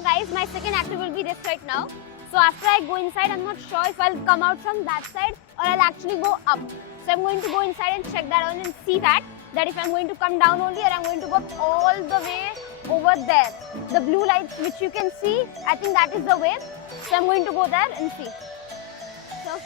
So guys, my second activity will be this right now. So after I go inside, I'm not sure if I'll come out from that side or I'll actually go up. So I'm going to go inside and check that out and see that if I'm going to come down only or I'm going to go up all the way over there. The blue lights which you can see, I think that is the way. So I'm going to go there and see. So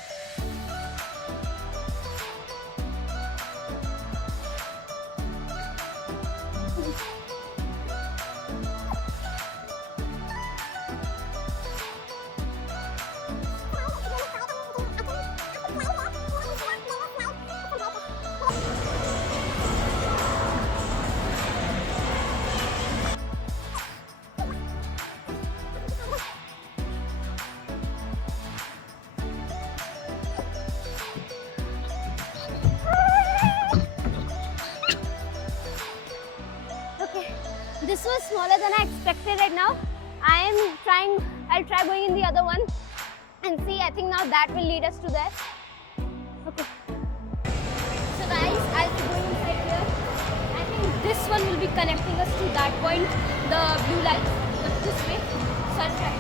this was smaller than I expected right now. I'll try going in the other one and see. I think now that will lead us to there. Okay. So guys, I'll be going inside here. I think this one will be connecting us to that point, the blue light, but this way. So I'll try.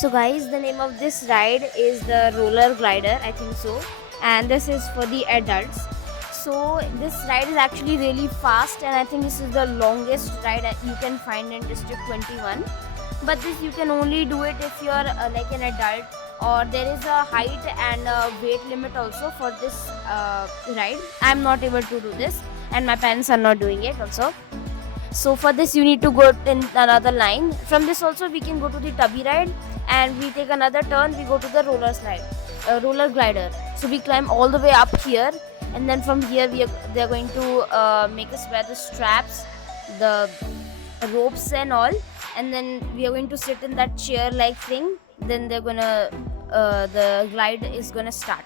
So guys, the name of this ride is the roller glider, I think so, and this is for the adults. So this ride is actually really fast, and I think this is the longest ride that you can find in District 21. but this you can only do it if you are like an adult, or there is a height and a weight limit also for this ride. I'm not able to do this, and my parents are not doing it also. So for this you need to go in another line. From this also we can go to the tubby ride, and we take another turn, we go to the roller slide, roller glider. So we climb all the way up here, and then from here they're going to make us wear the straps, the ropes and all, and then we are going to sit in that chair like thing. Then they're gonna the glide is gonna start.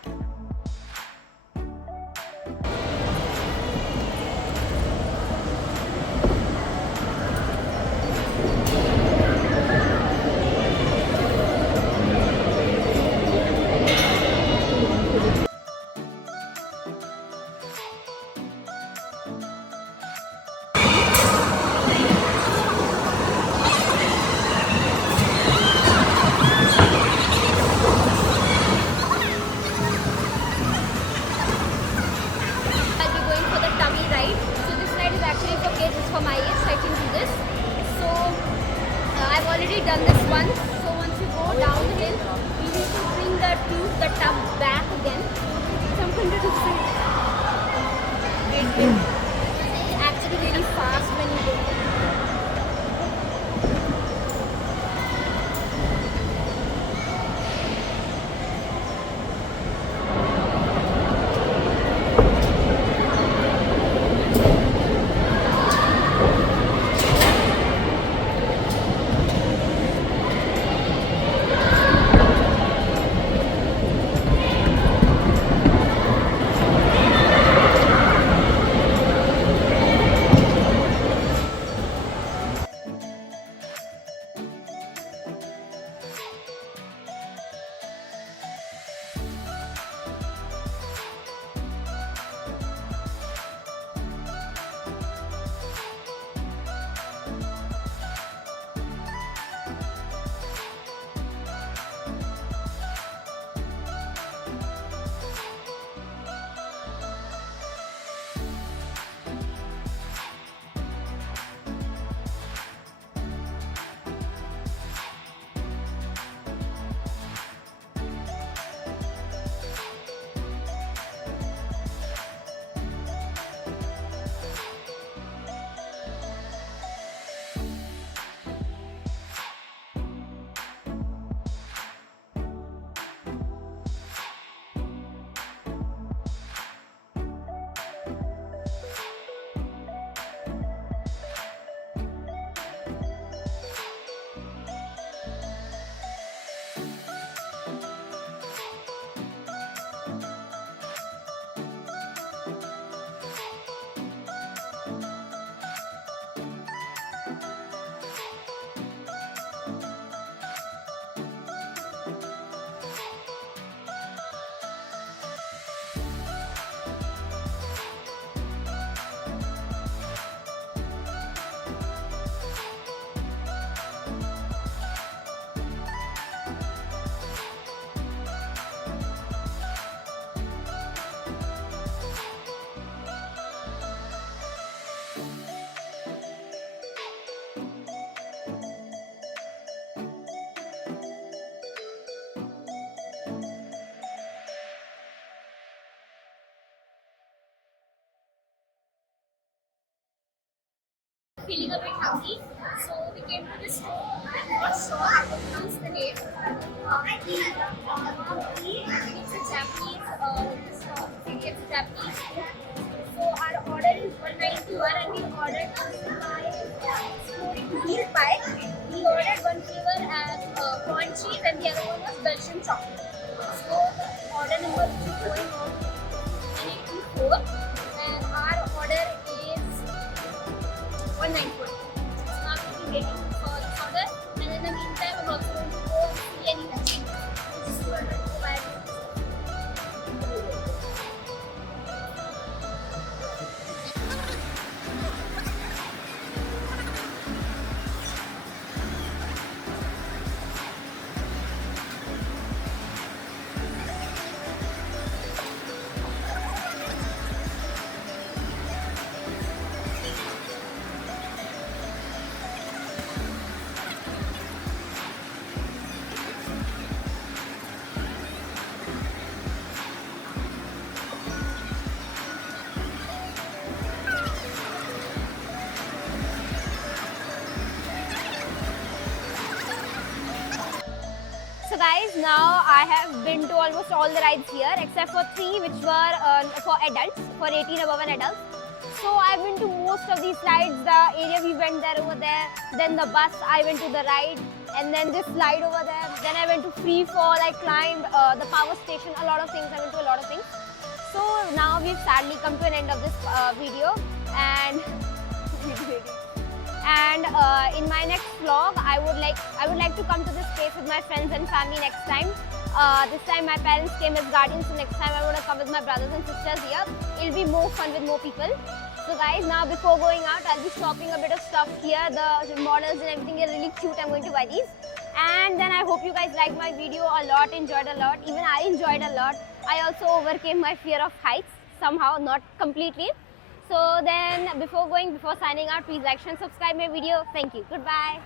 I'll be going for the tummy ride. So this ride is actually for kids, it's for my age, so I can do this. So I've already done this once. So once you go downhill, you need to bring the tube, the tub back again. So I'm going to do this. It's actually really fast when you go. Feeling a bit hungry, so we came to this store. I'm not sure how to pronounce the name. I think it's a Japanese store. It's a Japanese food. So our order is 191, and we ordered exploring meal pie. We ordered one flavor as corn cheese, and the other one was Belgian chocolate. So order number is going on 184, and our order is 191. So now we'll be waiting for the order, and in the meantime, I'm also going to go see any changes. guys, now I have been to almost all the rides here except for 3 which were for adults, for 18 above and adults. So I've been to most of these rides. The area we went there over there, then the bus, I went to the ride, and then this slide over there. Then I went to free fall, I climbed the power station, a lot of things. I went to a lot of things. So now we've sadly come to an end of this video, and in my next vlog, I would like to come to this place with my friends and family next time. This time my parents came as guardians, so next time I want to come with my brothers and sisters here. It'll be more fun with more people. So guys, now before going out, I'll be shopping a bit of stuff here. The models and everything are really cute. I'm going to buy these. And then I hope you guys liked my video a lot, enjoyed a lot. Even I enjoyed a lot. I also overcame my fear of heights somehow, not completely. So then before signing out, please like, share and subscribe my video. Thank you. Goodbye.